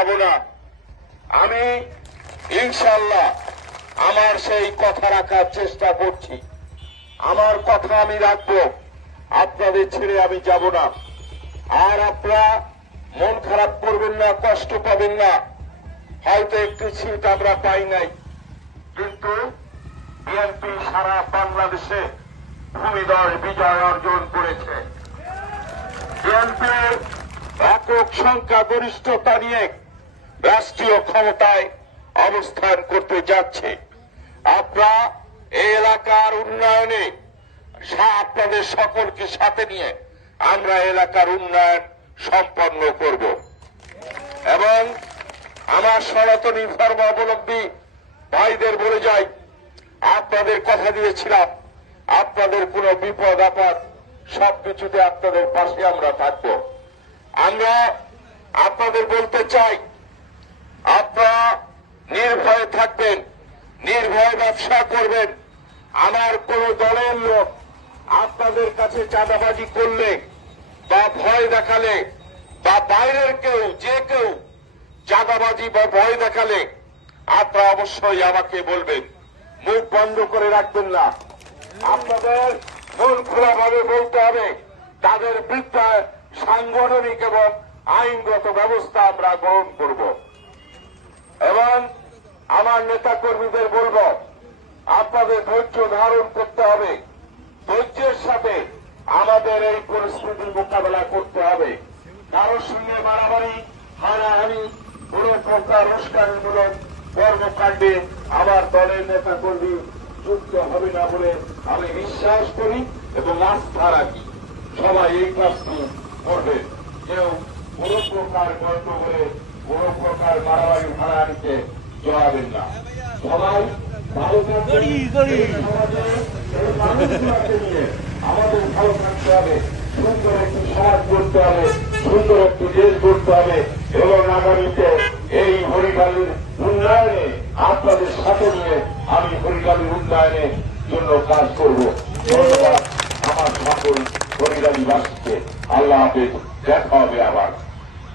যাব না। আমি ইনশাআল্লাহ আমার সেই কথা রাখার চেষ্টা করছি। আমার কথা আমি রাখবো, আপনাদের ছেড়ে আমি যাব না। আর আপনারা মন খারাপ করবেন না, কষ্ট পাবেন না। হয়তো একটি সিট আমরা পাই নাই, কিন্তু বিএনপি সারা বাংলাদেশে ভূমিধস বিজয় অর্জন করেছে। বিএনপির একক সংখ্যাগরিষ্ঠতা নিয়ে রাষ্ট্রীয় ক্ষমতায় অবস্থান করতে যাচ্ছে। আপনারা এই এলাকার উন্নয়নে আপনাদের সকলকে সাথে নিয়ে আমরা এলাকার উন্নয়ন সম্পন্ন করব এবং আমার সনাতনী ধর্মাবলম্বী ভাইদের বলে যাই, আপনাদের কথা দিয়েছিলাম আপনাদের কোনো বিপদ আপদ সবকিছুতে আপনাদের পাশে আমরা থাকব। আমরা আপনাদের বলতে চাই, আপনারা নির্ভয়ে থাকবেন, নির্ভয় ব্যবসা করবেন। আমার কোন দলের লোক আপনাদের কাছে চাঁদাবাজি করলে বা ভয় দেখালে বা বাইরের কেউ যে কেউ চাঁদাবাজি বা ভয় দেখালে আপনারা অবশ্যই আমাকে বলবেন, মুখ বন্ধ করে রাখবেন না। আপনাদের মন খোলাভাবে বলতে হবে, তাদের বিরুদ্ধে সাংগঠনিক এবং আইনগত ব্যবস্থা আমরা গ্রহণ করব। এবং আমার নেতা কর্মীদের বলবো, আপনাদের ধৈর্য ধারণ করতে হবে। ধৈর্যের সাথে আমাদের এই পরিস্থিতির মোকাবেলা করতে হবে। কারোর সঙ্গে মারামারি, হানাহানি, কোন প্রকার উস্কানিমূলক কর্মকাণ্ডে আমার দলের নেতা কর্মী যুক্ত হবে না বলে আমি বিশ্বাস করি এবং আস্থা রাখি। সবাই এই কাজটি করবে। কেউ কোন প্রকার গল্প বলে কোন প্রকার মারামারি হানাহানিতে জড়াবেন না। সবাই ভালো থাকবেন। মানুষগুলোকে নিয়ে আমাদের ভালো থাকতে হবে, সুন্দর একটি সমাজ করতে হবে, সুন্দর একটি দেশ করতে হবে এবং আগামীতে এই হরিগালির উন্নয়নে আপনাদের সাথে নিয়ে আমি হরিগালির উন্নয়নের জন্য কাজ করব। ধন্যবাদ আমার সকল হরিগালিবাসীকে। আল্লাহ হাফেজ, দেখা হবে আবার।